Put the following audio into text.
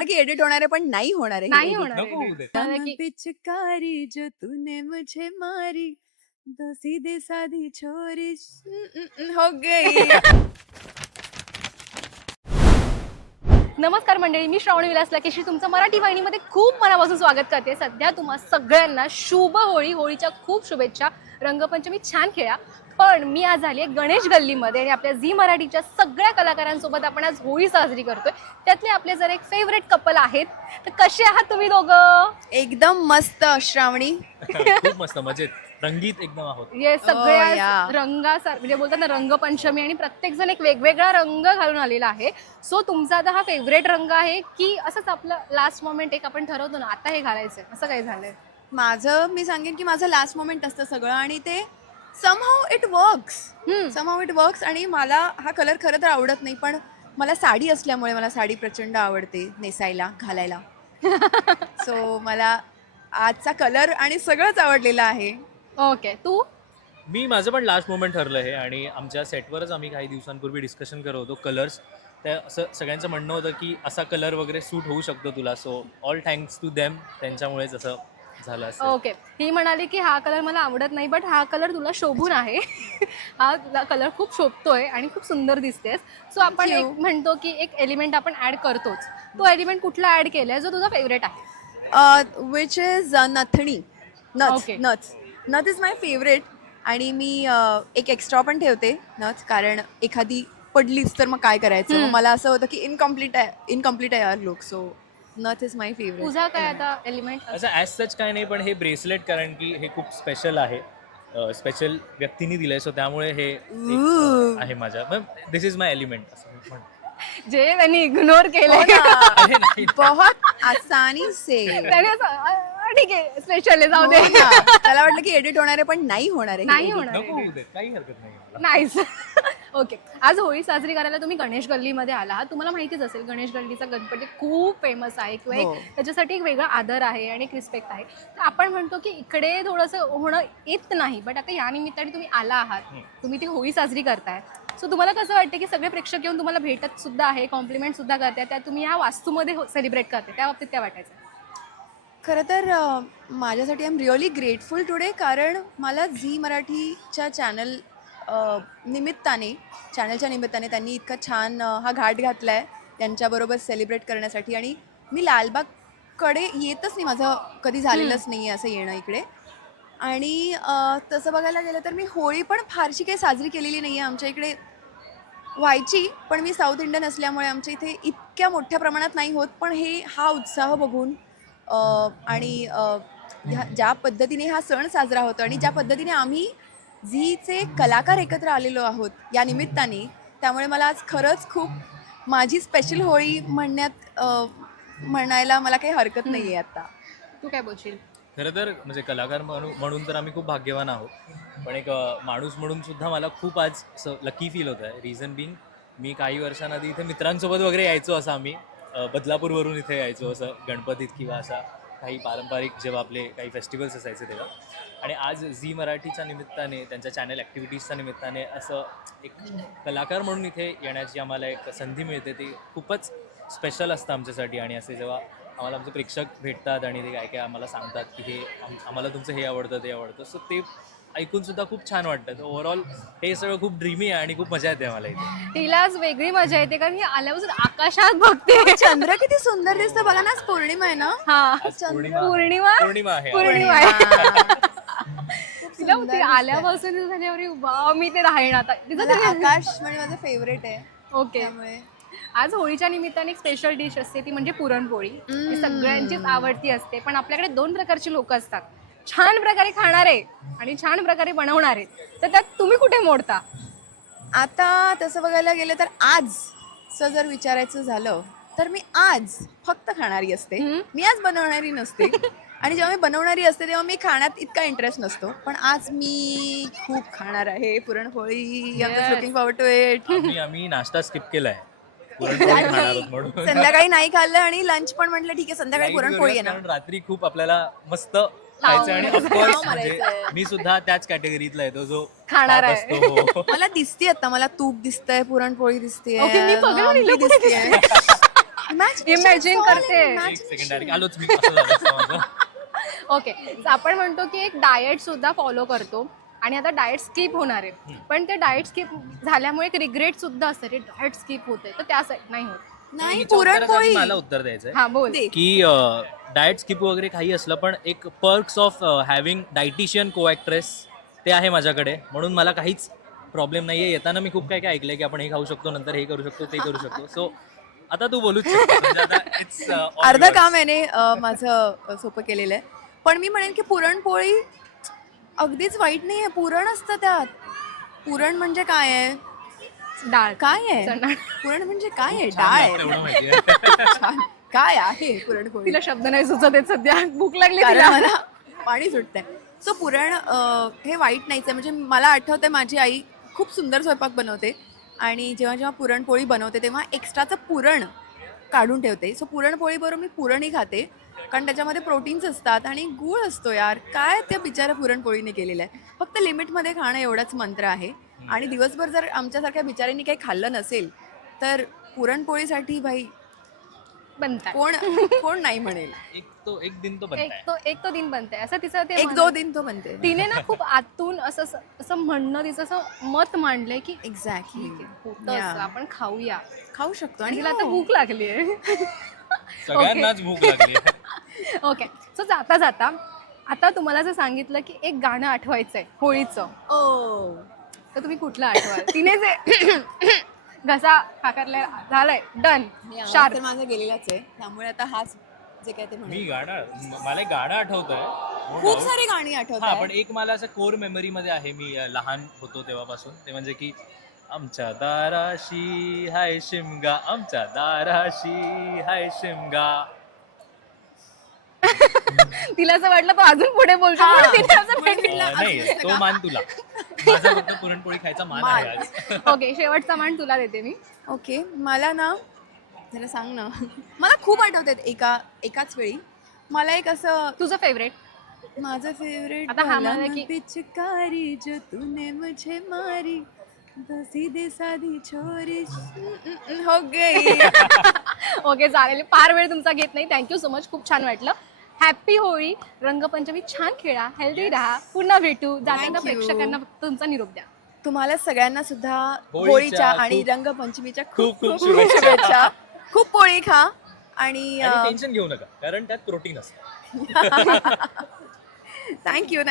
वाटलं की एडिट होणार आहे पण नाही होणार नाही आहे होणार नको होऊ दे. edit. की पिचकारी जो तूने मुझे मारी तो सीधी साधी छोरी हो गई. नमस्कार मंडळी, मी श्रावणी विलास लकेशी तुमचं मराठी वाहिनीमध्ये खूप मनापासून स्वागत करते. सध्या तुम्हा सगळ्यांना शुभ होळी, होळीच्या खूप शुभेच्छा. रंगपंचमी छान खेळा. पण मी आज आली आहे गणेश गल्लीमध्ये आणि आपल्या झी मराठीच्या सगळ्या कलाकारांसोबत आपण आज होळी साजरी करतोय. त्यातले आपले जर एक फेवरेट कपल आहेत. तर कसे आहात तुम्ही दोघं? एकदम मस्त श्रावणी. खूप मस्त मजेत रंगीत एकदम आहोत. ये सगळ्या yeah. रंगासार म्हणजे बोलतात ना रंगपंचमी आणि प्रत्येक जण एक वेगवेगळा रंग घालून आलेला आहे. सो तुमचा आता हा फेवरेट रंग आहे की असंच आपलं लास्ट मोमेंट एक आपण ठरवतो ना आता हे घालायचंय असं काही झालंय? मी सांगेन की माझं लास्ट मोमेंट असतं सगळं आणि ते समहाऊ इट वर्क्स आणि मला हा कलर खरं तर आवडत नाही पण मला साडी असल्यामुळे मला साडी प्रचंड आवडते नेसायला घालायला. सो मला आजचा कलर आणि सगळंच आवडलेलं आहे. ओके, तू? मी माझं पण लास्ट मोमेंट ठरलं आहे आणि आमच्या सेटवरच आम्ही काही दिवसांपूर्वी डिस्कशन करत होतो कलर्स. त्या असं सगळ्यांचं म्हणणं होतं की असा कलर वगैरे सूट होऊ शकतो तुला. So all thanks to them, त्यांच्यामुळेच असं झालं असं. ओके, ही म्हणाली की हा कलर मला आवडत नाही बट हा कलर तुला शोभून आहे. हा कलर खूप शोभतोय आणि खूप सुंदर दिसतेस. सो आपण Thank एक you. म्हणतो की एक एलिमेंट आपण ऍड करतोच. तो एलिमेंट कुठला ऍड केलाय जो तुझा फेवरेट आहे? विच इज नथणी. Okay. नथ इज माय फेवरेट आणि मी एक एक्स्ट्रा पण ठेवते नथ, कारण एखादी पडलीच तर मग काय करायचं. मग मला असं होतं की इनकम्प्लीट आहे यार लुक. सो नथ इज माय फेवरेट. तुझा काय आता एलिमेंट? असं ॲज सच काय नाही, पण हे ब्रेसलेट कारण की हे खूप स्पेशल आहे. स्पेशल व्यक्तीने दिलंय, सो त्यामुळे हे एक, आहे माझ्या. दिस इज माय एलिमेंट असं मी म्हणतो. जे त्यांनी इग्नोर केलंय. अरे नाही. बहुत आसानी से. त्याने असं, ठीक आहे स्पेशल जाऊ दे. हो ना. त्याला वाटलं की एडिट होणार आहे पण नाही होणार आहे. नाही होणार नको होऊ दे, काही हरकत नाही मला. नाईस. ओके, आज होळी साजरी करायला तुम्ही गणेश गल्लीमध्ये आला आहात. तुम्हाला माहितीच असेल गणेश गल्लीचा गणपती खूप फेमस आहे किंवा हो. एक त्याच्यासाठी एक वेगळा आदर आहे आणि एक रिस्पेक्ट आहे. तर आपण म्हणतो की इकडे थोडंसं होणं येत नाही, बट आता या निमित्ताने तुम्ही आला आहात, तुम्ही ती होळी साजरी करताय. सो तुम्हाला कसं वाटतं की सगळे प्रेक्षक येऊन तुम्हाला भेटत सुद्धा आहे, कॉम्प्लिमेंट सुद्धा करताय, त्या तुम्ही या वास्तूमध्ये सेलिब्रेट करते, त्या बाबतीत काय वाटायचं? खरं तर माझ्यासाठी I am really grateful today, कारण मला झी मराठीच्या चॅनलच्या निमित्ताने त्यांनी इतका छान हा घाट घातला आहे त्यांच्याबरोबर सेलिब्रेट करण्यासाठी. आणि मी लालबागकडे येतच नाही, माझं कधी झालेलंच नाही आहे असं येणं इकडे. आणि तसं बघायला गेलं तर मी होळी पण फारशी काही साजरी केलेली नाही आहे. आमच्या इकडे व्हायची, पण मी साऊथ इंडियन असल्यामुळे आमच्या इथे इतक्या मोठ्या प्रमाणात नाही होत. पण हा उत्साह बघून आणि ज्या पद्धतीने हा सण साजरा होतो आणि ज्या पद्धतीने आम्ही झीचे कलाकार एकत्र आलेलो आहोत या निमित्ताने, त्यामुळे मला आज खरंच खूप माझी स्पेशल होळी म्हणायला मला काही हरकत नाही आहे आता. तू काय बोलशील? खरं तर म्हणजे कलाकार म्हणून तर आम्ही खूप भाग्यवान आहोत, पण एक माणूस म्हणून सुद्धा मला खूप आज असं लकी फील होत आहे. रिझन बिंग, मी काही वर्षांआधी इथे मित्रांसोबत वगैरे यायचो, असं आम्ही बदलापूरवरून इथे यायचो असं गणपतीत किंवा असा काही पारंपरिक जेव्हा आपले काही फेस्टिवल्स असायचे तेव्हा. आणि आज झी मराठीच्या निमित्ताने, त्यांच्या चॅनल ॲक्टिव्हिटीजच्या निमित्ताने असं एक कलाकार म्हणून इथे येण्याची आम्हाला एक संधी मिळते. ते खूपच स्पेशल असतं आमच्यासाठी. आणि असे जेव्हा आम्हाला आमचे प्रेक्षक भेटतात आणि ते काय काय आम्हाला सांगतात की हे आम्हाला तुमचं हे आवडतं ते आवडतं, सो ते ऐकून सुद्धा खूप छान वाटतं. तर ओव्हरऑल हे सगळं खूप ड्रीमी आहे आणि खूप मजा येते मला इथे. तिला आज वेगळी मजा येते कारण ही आल्यापासून आकाशात बघते. चंद्र किती सुंदर दिसतं बघा ना. आज पौर्णिमा आहे ना. हा, आज पौर्णिमा आहे. तिला ती आल्यापासून ती झाली, अरे वा मी ते राहीन आता. आकाश म्हणजे माझं फेवरेट आहे. ओके, त्यामुळे आज होळीच्या निमित्ताने एक स्पेशल डिश असते, ती म्हणजे पुरणपोळी. ती सगळ्यांचीच आवडती असते, पण आपल्याकडे दोन प्रकारची लोक असतात, छान प्रकारे खाणारे आणि छान प्रकारे बनवणारे. तर त्यात तुम्ही कुठे मोडता? आता तसं बघायला गेलं तर आजचं जर विचारायचं झालं तर मी आज फक्त खाणारी असते. मी आज बनवणारी नसते. आणि जेव्हा मी बनवणारी असते तेव्हा मी खाण्यात इतका इंटरेस्ट नसतो. पण आज मी खूप खाणार आहे puran poli. Looking forward to it. आम्ही नाश्ता स्किप केलाय पुरणपोळी खाणार आहोत म्हणून. संध्याकाळी नाही खाल्लं आणि लंच पण म्हटलं ठीक आहे संध्याकाळी पुरणपोळी आहे ना. कारण रात्री खूप आपल्याला मस्त खायचं आणि ऑफकोर्स म्हणजे मी सुद्धा त्याच कॅटेगरीतला येतो जो खाणार खात आहे. असतो. मला दिसते आता, मला तूप दिसतंय, पुरणपोळी दिसतेय, Okay, मी बघेन, आमटी हिला कुठे दिसतेय. इमॅजिन करते. एक सेकंड डायरेक्ट आलोच मी असं झालं असतं माझं. ओके, आपण म्हणतो की एक डाएट सुद्धा फॉलो करतो आणि आता डाएट स्किप होणार आहे, पण ते डाएट स्किप झाल्यामुळे एक रिग्रेट सुद्धा असतं, ते डाएट स्किप होते, तर त्या साईड नाही होत. नाही, हिच्या उत्तरासाठी पुरणपोळी मला उत्तर द्यायचंय हा बोल. दे. की डाएट स्किप वगैरे काही असलं पण एक पर्क्स ऑफ हॅव्हिंग डायटिशियन को ॲक्ट्रेस ते आहे माझ्याकडे, म्हणून मला काहीच प्रॉब्लेम नाहीये. येताना मी खूप काय काय ऐकलंय की आपण हे खाऊ शकतो, नंतर हे करू शकतो, ते करू शकतो. सो आता तू बोलूच शकतो. म्हणजे आता it's, all अर्ध yours. काम याने माझं सोपं केलेलं आहे. पण मी म्हणेन की पुरणपोळी अगदीच वाईट नाही आहे. पुरण असतं त्यात. पुरण म्हणजे काय आहे? डाळ काय आहे चणा. पुरण म्हणजे काय आहे? छान डाळ लागतं आहे. एवढं माहितीये. छान. काय आहे पुरणपोळी? तिला शब्द नाही सुचत आहेत सध्या, भूक लागली कारण तिला. मला पाणी सुटतंय. सो पुरण हे वाईट नाहीच आहे. म्हणजे मला आठवतंय माझी आई खूप सुंदर स्वयंपाक बनवते आणि जेव्हा जेव्हा पुरणपोळी बनवते तेव्हा एक्स्ट्राचं पुरण काढून ठेवते. सो पुरणपोळीबरोबर मी पुरणही खाते, कारण त्याच्यामध्ये प्रोटीन्स असतात आणि गूळ असतो. यार काय त्या बिचाऱ्या पुरणपोळीने केलेलं आहे. फक्त लिमिटमध्ये खाणं एवढंच मंत्र आहे. आणि दिवसभर जर आमच्यासारख्या बिचाऱ्यांनी काही खाल्लं नसेल तर पुरणपोळीसाठी भाई बनताय. कोण कोण नाही म्हणेल. एक दिन तो एक बनताय. तो एक तो दिन बनते असं तिचं ते एक म्हणणं. दो दिन तो बनते. तिने ना खूप आतून असं असं म्हणणं, तिचं असं मत मांडलंय की एक्झॅक्टली होतं असं, आपण खाऊया. खाऊ शकतो. आणि आणि तिला आता हो. भूक लागली आहे. सगळ्यांनाच भूक लागली. ओके, सो जाता जाता आता तुम्हाला जर सांगितलं की एक गाणं आठवायचंय होळीचं, ओ तर तुम्ही कुठलं आठवाल? तिने जे घसा खाकरला झालाय डन शार्प. तर माझा गेलेलाच आहे, त्यामुळे आता हाच जे काय ते मी म्हणेल. गाणं मला एक गाणं आठवतंय खूप सारी गाणी हा, आठवतात. पण एक मला असं कोर मेमरी मध्ये आहे. मी लहान होतो तेव्हापासून, ते म्हणजे की आमच्या दाराशी हाय शिमगा, आमच्या दाराशी हाय शिमगा. तिला असं वाटलं तो अजून पुढे बोलतो, हा. म्हणून तिने असं म्हणून म्हटलं. तिला नाही, असं तो मान तुला. माझा फक्त पुरणपोळी खायचा मान आहे मान. आज. ओके, शेवटचा मान तुला देते मी. ओके, मला ना जरा सांग ना. मला खूप आठवतात एकाच वेळी. मला एक असं तुझं फेवरेट? माझं फेवरेट आता हा म्हणाला की- पिचकारी जो तूने मुझे मारी तो सीधी साधी छोरी हो गई. ओके, चालेल. फार वेळ तुमचा घेत नाही. थँक्यू सो मच, खूप छान वाटलं. हॅपी होळी, रंगपंचमी छान खेळा, हेल्दी राहा, पुन्हा भेटू. जाताना Thank you. प्रेक्षकांना फक्त तुमचा निरोप द्या. तुम्हाला सगळ्यांना सुद्धा होळीच्या होळीच्या आणि खूप- रंगपंचमीच्या खूप खूप खूप खूप शुभेच्छा. खूप पोळी खा आणि आणि टेन्शन घेऊ नका, कारण त्यात प्रोटीन असतं. थँक्यू